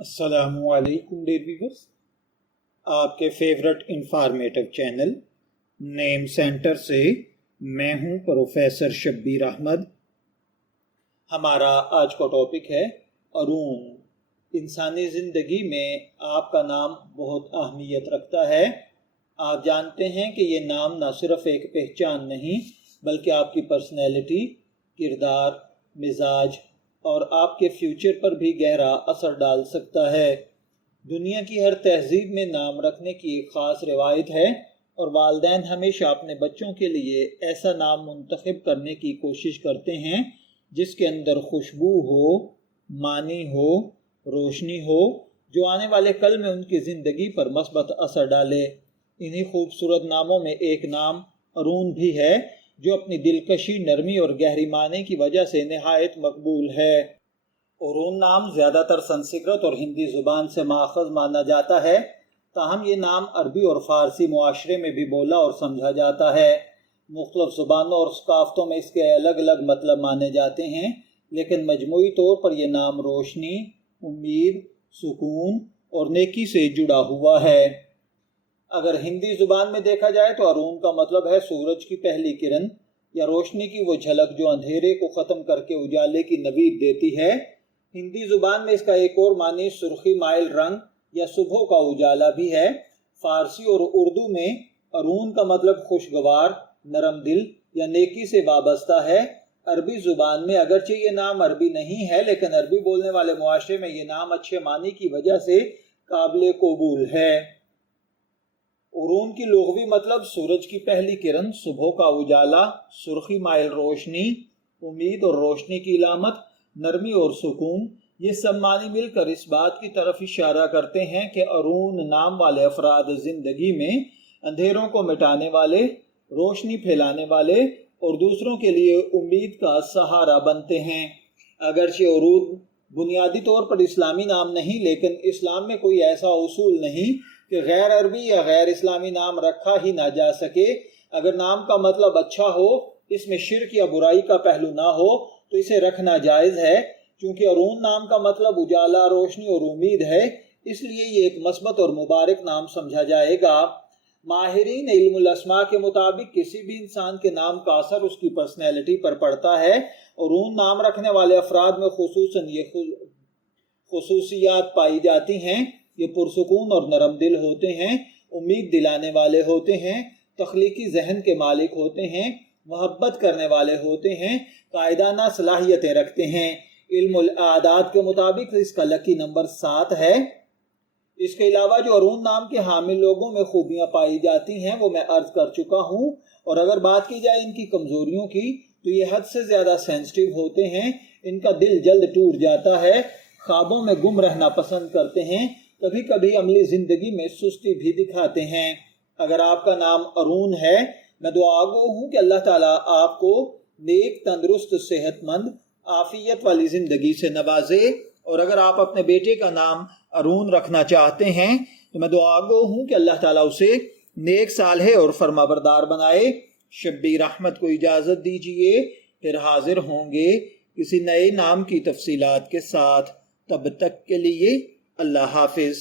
السلام علیکم dear viewers, آپ کے فیورٹ انفارمیٹو چینل نیم سینٹر سے میں ہوں پروفیسر شبیر احمد۔ ہمارا آج کا ٹاپک ہے ارون۔ انسانی زندگی میں آپ کا نام بہت اہمیت رکھتا ہے۔ آپ جانتے ہیں کہ یہ نام نہ صرف ایک پہچان نہیں بلکہ آپ کی پرسنالٹی، کردار، مزاج اور آپ کے فیوچر پر بھی گہرا اثر ڈال سکتا ہے۔ دنیا کی ہر تہذیب میں نام رکھنے کی ایک خاص روایت ہے اور والدین ہمیشہ اپنے بچوں کے لیے ایسا نام منتخب کرنے کی کوشش کرتے ہیں جس کے اندر خوشبو ہو، معنی ہو، روشنی ہو، جو آنے والے کل میں ان کی زندگی پر مثبت اثر ڈالے۔ انہی خوبصورت ناموں میں ایک نام ارون بھی ہے جو اپنی دلکشی، نرمی اور گہری معنی کی وجہ سے نہایت مقبول ہے۔ ارون نام زیادہ تر سنسکرت اور ہندی زبان سے ماخذ مانا جاتا ہے، تاہم یہ نام عربی اور فارسی معاشرے میں بھی بولا اور سمجھا جاتا ہے۔ مختلف زبانوں اور ثقافتوں میں اس کے الگ الگ مطلب مانے جاتے ہیں، لیکن مجموعی طور پر یہ نام روشنی، امید، سکون اور نیکی سے جڑا ہوا ہے۔ اگر ہندی زبان میں دیکھا جائے تو ارون کا مطلب ہے سورج کی پہلی کرن یا روشنی کی وہ جھلک جو اندھیرے کو ختم کر کے اجالے کی نوید دیتی ہے۔ ہندی زبان میں اس کا ایک اور معنی سرخی مائل رنگ یا صبح کا اجالا بھی ہے۔ فارسی اور اردو میں ارون کا مطلب خوشگوار، نرم دل یا نیکی سے وابستہ ہے۔ عربی زبان میں اگرچہ یہ نام عربی نہیں ہے لیکن عربی بولنے والے معاشرے میں یہ نام اچھے معنی کی وجہ سے قابل قبول ہے۔ ارون کی لغوی مطلب سورج کی پہلی کرن، صبح کا اجالا، سرخی مائل روشنی، امید اور روشنی کی علامت، نرمی اور سکون، یہ سب معنی مل کر اس بات کی طرف اشارہ کرتے ہیں کہ ارون نام والے افراد زندگی میں اندھیروں کو مٹانے والے، روشنی پھیلانے والے اور دوسروں کے لیے امید کا سہارا بنتے ہیں۔ اگرچہ ارون بنیادی طور پر اسلامی نام نہیں، لیکن اسلام میں کوئی ایسا اصول نہیں کہ غیر عربی یا غیر اسلامی نام رکھا ہی نہ جا سکے۔ اگر نام کا مطلب اچھا ہو، اس میں شرک یا برائی کا پہلو نہ ہو تو اسے رکھنا جائز ہے۔ چونکہ ارون نام کا مطلب اجالا، روشنی اور امید ہے، اس لیے یہ ایک مثبت اور مبارک نام سمجھا جائے گا۔ ماہرین علم الاسماء کے مطابق کسی بھی انسان کے نام کا اثر اس کی پرسنالٹی پر پڑتا ہے۔ ارون نام رکھنے والے افراد میں خصوصاً یہ خصوصیات پائی جاتی ہیں: یہ پرسکون اور نرم دل ہوتے ہیں، امید دلانے والے ہوتے ہیں، تخلیقی ذہن کے مالک ہوتے ہیں، محبت کرنے والے ہوتے ہیں، قائدانہ صلاحیتیں رکھتے ہیں۔ علم الاعداد کے مطابق اس کا لکی نمبر 7 ہے۔ اس کے علاوہ جو ارون نام کے حامل لوگوں میں خوبیاں پائی جاتی ہیں وہ میں عرض کر چکا ہوں، اور اگر بات کی جائے ان کی کمزوریوں کی تو یہ حد سے زیادہ سینسٹیو ہوتے ہیں، ان کا دل جلد ٹوٹ جاتا ہے، خوابوں میں گم رہنا پسند کرتے ہیں، کبھی کبھی عملی زندگی میں سستی بھی دکھاتے ہیں۔ اگر آپ کا نام ارون ہے، میں دعا گو ہوں کہ اللہ تعالیٰ آپ کو نیک، تندرست، صحت مند، عافیت والی زندگی سے نوازے۔ اور اگر آپ اپنے بیٹے کا نام ارون رکھنا چاہتے ہیں تو میں دعا گو ہوں کہ اللہ تعالیٰ اسے نیک، صالح اور فرمانبردار بنائے۔ شبیر احمد کو اجازت دیجیے، پھر حاضر ہوں گے کسی نئے نام کی تفصیلات کے ساتھ۔ تب تک کے لیے اللہ حافظ۔